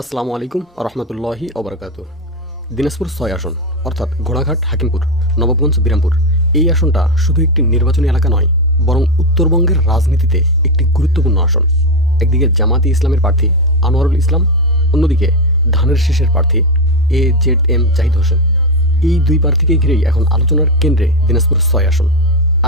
আসসালামু আলাইকুম রহমতুল্লাহি ওবরাকাতু। দিনাজপুর ছয় আসন, অর্থাৎ ঘোড়াঘাট, হাকিমপুর, নবাবগঞ্জ, বিরামপুর। এই আসনটা শুধু একটি নির্বাচনী এলাকা নয়, বরং উত্তরবঙ্গের রাজনীতিতে একটি গুরুত্বপূর্ণ আসন। একদিকে জামাতি ইসলামের প্রার্থী আনোয়ারুল ইসলাম, অন্যদিকে ধানের শীষের প্রার্থী A Z M Zahid Hossain. এই দুই প্রার্থীকে ঘিরেই এখন আলোচনার কেন্দ্রে দিনাজপুর ছয় আসন।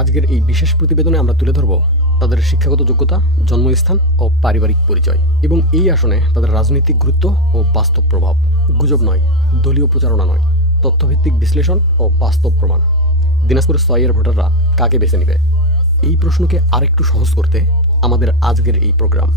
আজকের এই বিশেষ প্রতিবেদনে আমরা তুলে ধরব তাদের শিক্ষাগত যোগ্যতা, জন্মস্থান ও পারিবারিক পরিচয় এবং এই আসনে তাদের রাজনৈতিক গুরুত্ব ও বাস্তব প্রভাব। গুজব নয়, দলীয় প্রচারণা নয়, তথ্যভিত্তিক বিশ্লেষণ ও বাস্তব প্রমাণ। দিনাজপুর ছয়ের ভোটাররা কাকে বেছে নেবে? এই প্রশ্নকে আরেকটু সহজ করতে আমাদের আজকের এই প্রোগ্রাম।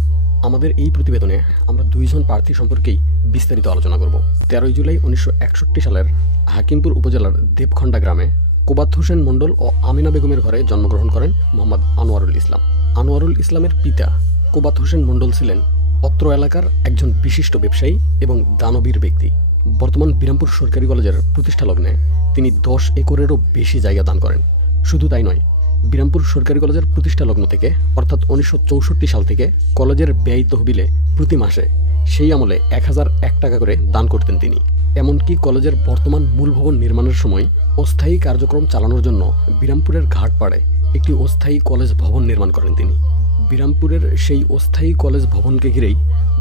আমাদের এই প্রতিবেদনে আমরা দুইজন প্রার্থী সম্পর্কেই বিস্তারিত আলোচনা করব। তেরোই জুলাই উনিশশো একষট্টি সালের হাকিমপুর উপজেলার দেবখণ্ডা গ্রামে কোবাত হোসেন মণ্ডল ও আমিনা বেগমের ঘরে জন্মগ্রহণ করেন মোহাম্মদ আনোয়ারুল ইসলাম। আনোয়ারুল ইসলামের পিতা কোবাত হোসেন মণ্ডল ছিলেন অত্র এলাকার একজন বিশিষ্ট ব্যবসায়ী এবং দানবীর ব্যক্তি। বর্তমান বিরামপুর সরকারি কলেজের প্রতিষ্ঠা লগ্নে তিনি দশ একরেরও বেশি জায়গা দান করেন। শুধু তাই নয়, বিরামপুর সরকারি কলেজের প্রতিষ্ঠা লগ্ন থেকে, অর্থাৎ উনিশশো চৌষট্টি সাল থেকে কলেজের ব্যয় তহবিলে প্রতি মাসে সেই আমলে এক হাজার এক টাকা করে দান করতেন তিনি। এমনকি কলেজের বর্তমান মূল ভবন নির্মাণের সময় অস্থায়ী কার্যক্রম চালানোর জন্য বিরামপুরের ঘাটপাড়ে একটি অস্থায়ী কলেজ ভবন নির্মাণ করেন তিনি। বিরামপুরের সেই অস্থায়ী কলেজ ভবনকে ঘিরেই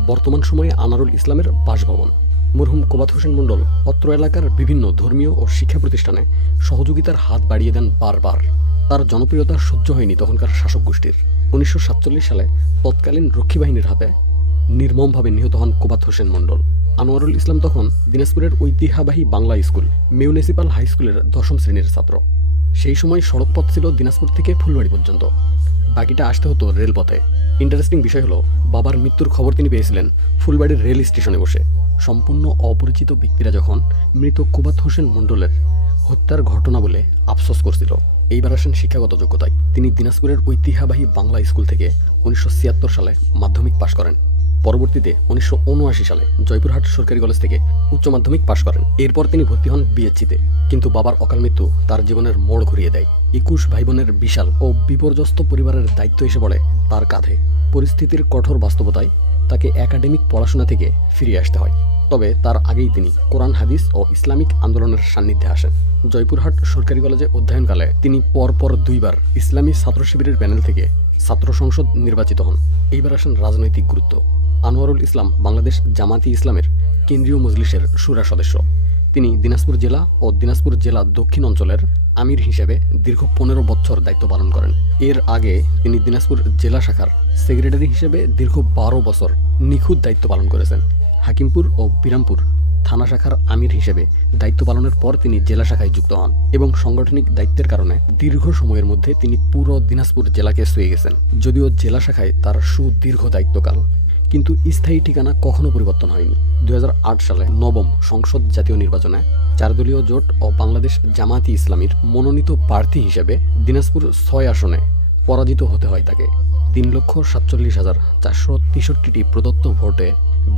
বর্তমান সময়ে আনারুল ইসলামের বাসভবন। মরহুম কোবাত হোসেন মণ্ডল, অত্র এলাকার বিভিন্ন ধর্মীয় ও শিক্ষা প্রতিষ্ঠানে সহযোগিতার হাত বাড়িয়ে দেন বারবার। তার জনপ্রিয়তা সহ্য হয়নি তখনকার শাসক গোষ্ঠীর। উনিশশো সাতচল্লিশ সালে তৎকালীন রক্ষী বাহিনীর হাতে নির্মমভাবে নিহত হন কোবাত হোসেন মণ্ডল। আনোয়ারুল ইসলাম তখন দিনাজপুরের ঐতিহ্যবাহী বাংলা স্কুল মিউনিসিপাল হাই স্কুলের দশম শ্রেণির ছাত্র। সেই সময় সড়কপথ ছিল দিনাজপুর থেকে ফুলবাড়ি পর্যন্ত। বাকিটা আসতে হতো রেলপথে। ইন্টারেস্টিং বিষয় হলো, বাবার মৃত্যুর খবর তিনি পেয়েছিলেন ফুলবাড়ির রেল স্টেশনে বসে। সম্পূর্ণ অপরিচিত ব্যক্তিরা যখন মৃত কোবাত হোসেন মণ্ডলের হত্যার ঘটনা বলে আফসোস করছিল। এইবার আসেন শিক্ষাগত যোগ্যতায়। তিনি দিনাজপুরের ঐতিহ্যবাহী বাংলা স্কুল থেকে উনিশশো ছিয়াত্তর সালে মাধ্যমিক পাশ করেন। পরবর্তীতে উনিশশো উনআশি সালে জয়পুরহাট সরকারি কলেজ থেকে উচ্চ মাধ্যমিক পাশ করেন। এরপর তিনি ভর্তি হন বিএসসিতে। কিন্তু বাবার অকাল মৃত্যু তার জীবনের মোড় ঘুরিয়ে দেয়। একুশ ভাই বোনের বিশাল ও বিপর্যস্ত পরিবারের দায়িত্ব এসে পড়ে তার কাঁধে। পরিস্থিতির কঠোর বাস্তবতায় তাকে একাডেমিক পড়াশোনা থেকে ফিরিয়ে আসতে হয়। তবে তার আগেই তিনি কোরআন, হাদিস ও ইসলামিক আন্দোলনের সান্নিধ্যে আসেন। জয়পুরহাট সরকারি কলেজে অধ্যয়নকালে তিনি পরপর দুইবার ইসলামী ছাত্র শিবিরের প্যানেল থেকে ছাত্র সংসদ নির্বাচিত হন। এইবার আসেন রাজনৈতিক গুরুত্ব। আনোয়ারুল ইসলাম বাংলাদেশ জামাতি ইসলামের কেন্দ্রীয় মজলিসের সুরা সদস্য। তিনি দিনাজপুর জেলা ও দিনাজপুর জেলা দক্ষিণ অঞ্চলের আমির হিসেবে দীর্ঘ পনেরো বছর দায়িত্ব পালন করেন। এর আগে তিনি দিনাজপুর জেলা শাখার সেক্রেটারি হিসেবে দীর্ঘ বারো বছর নিখুঁত দায়িত্ব পালন করেছেন। হাকিমপুর ও বিরামপুর থানা শাখার আমির হিসেবে দায়িত্ব পালনের পর তিনি জেলা শাখায় যুক্ত হন এবং সাংগঠনিক দায়িত্বের কারণে দীর্ঘ সময়ের মধ্যে তিনি পুরো দিনাজপুর জেলাকে শুয়ে গেছেন। যদিও জেলা শাখায় তার সুদীর্ঘ দায়িত্বকাল কিন্তু স্থায়ী ঠিকানা কখনো পরিবর্তন হয়নি। দু হাজার আট সালে নবম সংসদ জাতীয় নির্বাচনে চারদলীয় জোট ও বাংলাদেশ জামাতি ইসলামীর মনোনীত প্রার্থী হিসেবে দিনাজপুর ছয় আসনে পরাজিত হতে হয় তাকে। তিন লক্ষ সাতচল্লিশ হাজার চারশো তেষট্টিটি প্রদত্ত ভোটে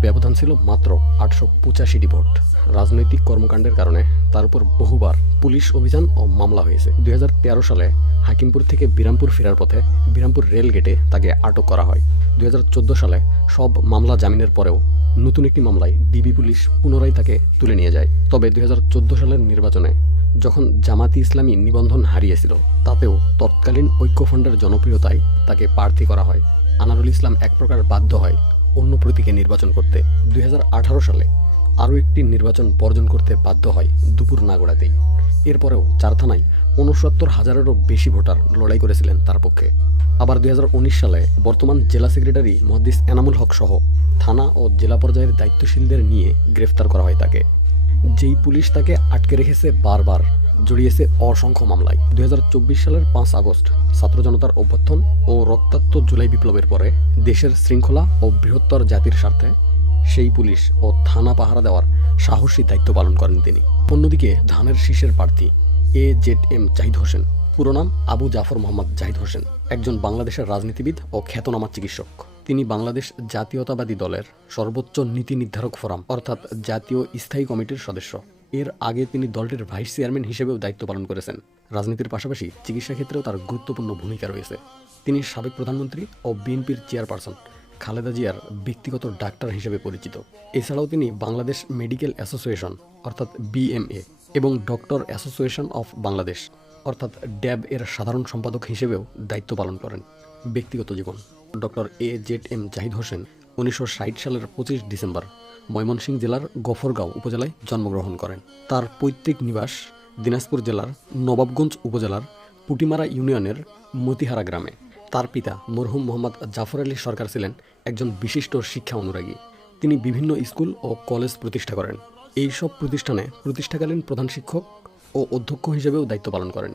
ব্যবধান ছিল মাত্র আটশো পঁচাশিটি ভোট। রাজনৈতিক কর্মকাণ্ডের কারণে তার উপর বহুবার পুলিশ অভিযান ও মামলা হয়েছে। দুই হাজার তেরো সালে হাকিমপুর থেকে বিরামপুর ফেরার পথে বিরামপুর রেল গেটে তাকে আটক করা হয়। দুই হাজার চোদ্দ সালে সব মামলা জামিনের পরেও নতুন একটি মামলায় ডিবি পুলিশ পুনরায় তাকে তুলে নিয়ে যায়। তবে দুই হাজার চোদ্দ সালের নির্বাচনে যখন জামাতি ইসলামী নিবন্ধন হারিয়েছিল, তাতেও তৎকালীন ঐক্যফ্রন্টের জনপ্রিয়তায় তাকে প্রার্থী করা হয়। আনারুল ইসলাম এক প্রকার বাধ্য হয় অন্য প্রতীকে নির্বাচন করতে। দুই হাজার আঠারো সালে আরও একটি নির্বাচন বর্জন করতে বাধ্য হয় দুপুর না গড়াতেই এরপরেও চার থানায় উনসত্তর হাজারেরও বেশি ভোটার লড়াই করেছিলেন তার পক্ষে। আবার দুই সালে বর্তমান জেলা সেক্রেটারি মহাদিস এনামুল হক সহ থানা ও জেলা পর্যায়ের দায়িত্বশীলদের নিয়ে গ্রেফতার করা হয় তাকে। যেই পুলিশ তাকে আটকে রেখেছে বারবার, জড়িয়েছে অসংখ্য মামলায়। দুই হাজার চব্বিশ সালের পাঁচ আগস্ট ছাত্র জনতার অভ্যর্থন ও রক্তাক্ত জুলাই বিপ্লবের পরে দেশের শৃঙ্খলা ও বৃহত্তর জাতির স্বার্থে সেই পুলিশ ও থানা পাহারা দেওয়ার সাহসী দায়িত্ব পালন করেন তিনি। অন্যদিকে ধানের শীষের প্রার্থী A Z M Zahid Hossain, পুরো নাম আবু জাফর মোহাম্মদ জাহিদ হোসেন, একজন বাংলাদেশের রাজনীতিবিদ ও খ্যাতনামা চিকিৎসক। তিনি বাংলাদেশ জাতীয়তাবাদী দলের সর্বোচ্চ নীতি নির্ধারক ফোরাম, অর্থাৎ জাতীয় স্থায়ী কমিটির সদস্য। এর আগে তিনি দলটির ভাইস চেয়ারম্যান হিসেবেও দায়িত্ব পালন করেছেন। রাজনীতির পাশাপাশি চিকিৎসা ক্ষেত্রেও তার গুরুত্বপূর্ণ ভূমিকা রয়েছে। তিনি সাবেক প্রধানমন্ত্রী ও বিএনপির চেয়ারপারসন। খালেদা জিয়ার ব্যক্তিগত ডাক্তার হিসেবে পরিচিত। এছাড়াও তিনি বাংলাদেশ মেডিকেল অ্যাসোসিয়েশন, অর্থাৎ বিএমএ, এবং ডক্টর অ্যাসোসিয়েশন অফ বাংলাদেশ, অর্থাৎ ড্যাব এর সাধারণ সম্পাদক হিসেবেও দায়িত্ব পালন করেন। ব্যক্তিগত জীবন। Doctor A Z M Zahid Hossain উনিশশো ষাট সালের পঁচিশ ডিসেম্বর ময়মনসিংহ জেলার গফরগাঁও উপজেলায় জন্মগ্রহণ করেন। তার পৈতৃক নিবাস দিনাজপুর জেলার নবাবগঞ্জ উপজেলার পুটিমারা ইউনিয়নের মতিহারা গ্রামে। তার পিতা মরহুম মোহাম্মদ জাফর আলী সরকার ছিলেন একজন বিশিষ্ট শিক্ষা অনুরাগী। তিনি বিভিন্ন স্কুল ও কলেজ প্রতিষ্ঠা করেন। এই সব প্রতিষ্ঠানে প্রতিষ্ঠাকালীন প্রধান শিক্ষক ও অধ্যক্ষ হিসেবেও দায়িত্ব পালন করেন।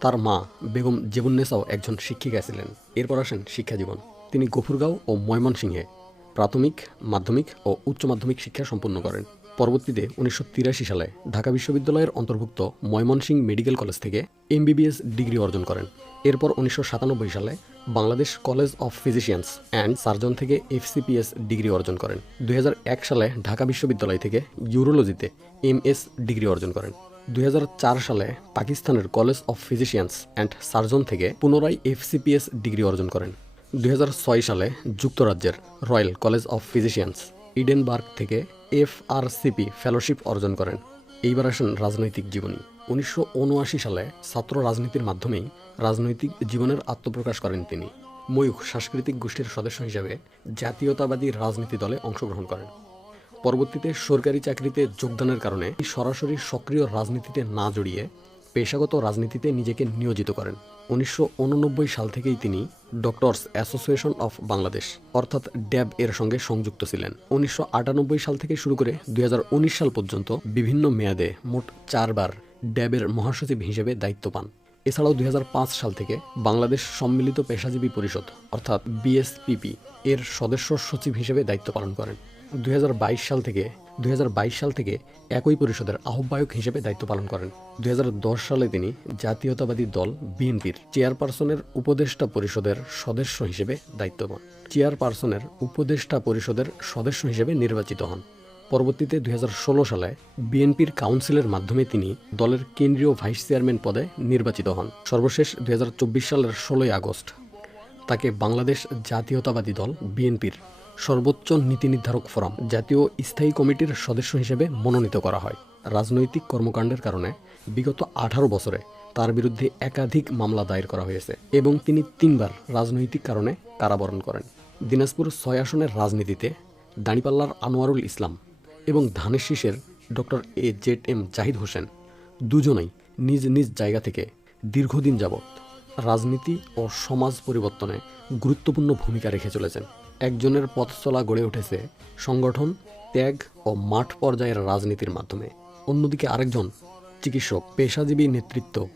তার মা বেগম জেবুন্নেসাও একজন শিক্ষিকা ছিলেন। এরপর আসেন শিক্ষা জীবন তিনি গফুরগাঁও ও ময়মনসিংহে প্রাথমিক, মাধ্যমিক ও উচ্চ মাধ্যমিক শিক্ষা সম্পন্ন করেন। পরবর্তীতে উনিশশো তিরাশি সালে ঢাকা বিশ্ববিদ্যালয়ের অন্তর্ভুক্ত ময়মনসিংহ মেডিকেল কলেজ থেকে এমবিবিএস ডিগ্রি অর্জন করেন। এরপর উনিশশো সাতানব্বই সালে Bangladesh college of physicians and surgeon থেকে এফসিপিএস ডিগ্রি অর্জন করেন। দু হাজার এক সালে ঢাকা বিশ্ববিদ্যালয় থেকে ইউরোলজিতে এমএস ডিগ্রি অর্জন করেন। দুই হাজার চার সালে পাকিস্তানের college of physicians and surgeon থেকে পুনরায় এফসিপিএস ডিগ্রি অর্জন করেন। দুই হাজার ছয় সালে যুক্তরাজ্যের royal college of physicians Edinburgh থেকে এফআরসিপি ফেলোশিপ অর্জন করেন। এইবার আসেন রাজনৈতিক জীবনী। উনিশশো উনআশি সালে ছাত্র রাজনীতির মাধ্যমেই রাজনৈতিক জীবনের আত্মপ্রকাশ করেন তিনি। ময়ূখ সাংস্কৃতিক গোষ্ঠীর সদস্য হিসেবে জাতীয়তাবাদী রাজনীতি দলে অংশগ্রহণ করেন। পরবর্তীতে সরকারি চাকরিতে যোগদানের কারণে সরাসরি সক্রিয় রাজনীতিতে না জড়িয়ে পেশাগত রাজনীতিতে নিজেকে নিয়োজিত করেন। উনিশশো উননব্বই সাল থেকেই তিনি ডক্টরস অ্যাসোসিয়েশন অফ বাংলাদেশ, অর্থাৎ ড্যাব এর সঙ্গে সংযুক্ত ছিলেন। উনিশশো আটানব্বই সাল থেকে শুরু করে দুই হাজার উনিশ সাল পর্যন্ত বিভিন্ন মেয়াদে মোট চারবার ড্যাবের মহাসচিব হিসেবে দায়িত্ব পান। এছাড়াও দুই হাজার পাঁচ সাল থেকে বাংলাদেশ সম্মিলিত পেশাজীবী পরিষদ, অর্থাৎ বিএসপিপি, এর সদস্য সচিব হিসেবে দায়িত্ব পালন করেন। দুই হাজার বাইশ সাল থেকে, দুই হাজার বাইশ সাল থেকে একই পরিষদের আহ্বায়ক হিসেবে দায়িত্ব পালন করেন। দুই হাজার দশ সালে তিনি জাতীয়তাবাদী দল বিএনপির চেয়ারপারসনের উপদেষ্টা পরিষদের সদস্য হিসেবে দায়িত্ব পান। চেয়ারপারসনের উপদেষ্টা পরিষদের সদস্য হিসেবে নির্বাচিত হন। পরবর্তীতে দু হাজার ষোলো সালে বিএনপির কাউন্সিলের মাধ্যমে তিনি দলের কেন্দ্রীয় ভাইস চেয়ারম্যান পদে নির্বাচিত হন। সর্বশেষ দু হাজার চব্বিশ সালের ষোলোই আগস্ট তাকে বাংলাদেশ জাতীয়তাবাদী দল বিএনপির সর্বোচ্চ নীতি নির্ধারক ফোরাম জাতীয় স্থায়ী কমিটির সদস্য হিসেবে মনোনীত করা হয়। রাজনৈতিক কর্মকাণ্ডের কারণে বিগত আঠারো বছরে তার বিরুদ্ধে একাধিক মামলা দায়ের করা হয়েছে এবং তিনি তিনবার রাজনৈতিক কারণে কারাবরণ করেন। দিনাজপুর ছয় আসনের রাজনীতিতে দাঁড়িপাল্লার আনোয়ারুল ইসলাম এবং ধানের শীষের doctor A Z M Zahid Hossain দুজনেই নিজ নিজ জায়গা থেকে দীর্ঘদিন যাবৎ রাজনীতি ও সমাজ পরিবর্তনে গুরুত্বপূর্ণ ভূমিকা রেখে চলেছেন। একজনের পথ চলা গড়ে উঠেছে সংগঠন, ত্যাগ ও মাঠ পর্যায়ের রাজনীতির মাধ্যমে। অন্যদিকে আরেকজন চিকিৎসক, পেশাজীবী নেতৃত্ব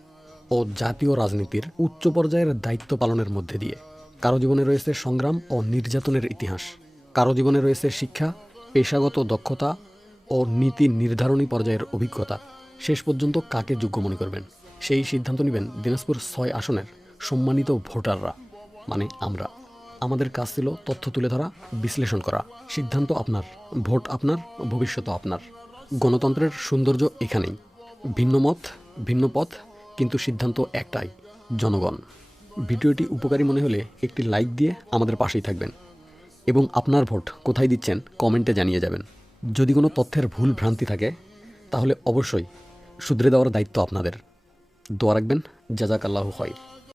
ও জাতীয় রাজনীতির উচ্চ পর্যায়ের দায়িত্ব পালনের মধ্যে দিয়ে। কারও জীবনে রয়েছে সংগ্রাম ও নির্যাতনের ইতিহাস। কারও জীবনে রয়েছে শিক্ষা পেশাগত দক্ষতা ও নীতি নির্ধারণী পর্যায়ের অভিজ্ঞতা। শেষ পর্যন্ত কাকে যোগ্য মনে করবেন? সেই সিদ্ধান্ত নেবেন দিনাজপুর ছয় আসনের সম্মানিত ভোটাররা মানে আমরা। আমাদের কাজ ছিল তথ্য তুলে ধরা, বিশ্লেষণ করা। সিদ্ধান্ত আপনার, ভোট আপনার, ভবিষ্যৎ আপনার। গণতন্ত্রের সৌন্দর্য এখানেই। ভিন্ন মত, ভিন্ন পথ, কিন্তু সিদ্ধান্ত একটাই, জনগণ। ভিডিওটি উপকারী মনে হলে একটি লাইক দিয়ে আমাদের পাশেই থাকবেন। এবং আপনার ভোট কোথায় দিচ্ছেন কমেন্টে জানিয়ে যাবেন। যদি কোনো তথ্যের ভুল ভ্রান্তি থাকে, তাহলে অবশ্যই শুধরে দেওয়ার দায়িত্ব আপনাদের। দোয়া রাখবেন। জাজাক আল্লাহ হয়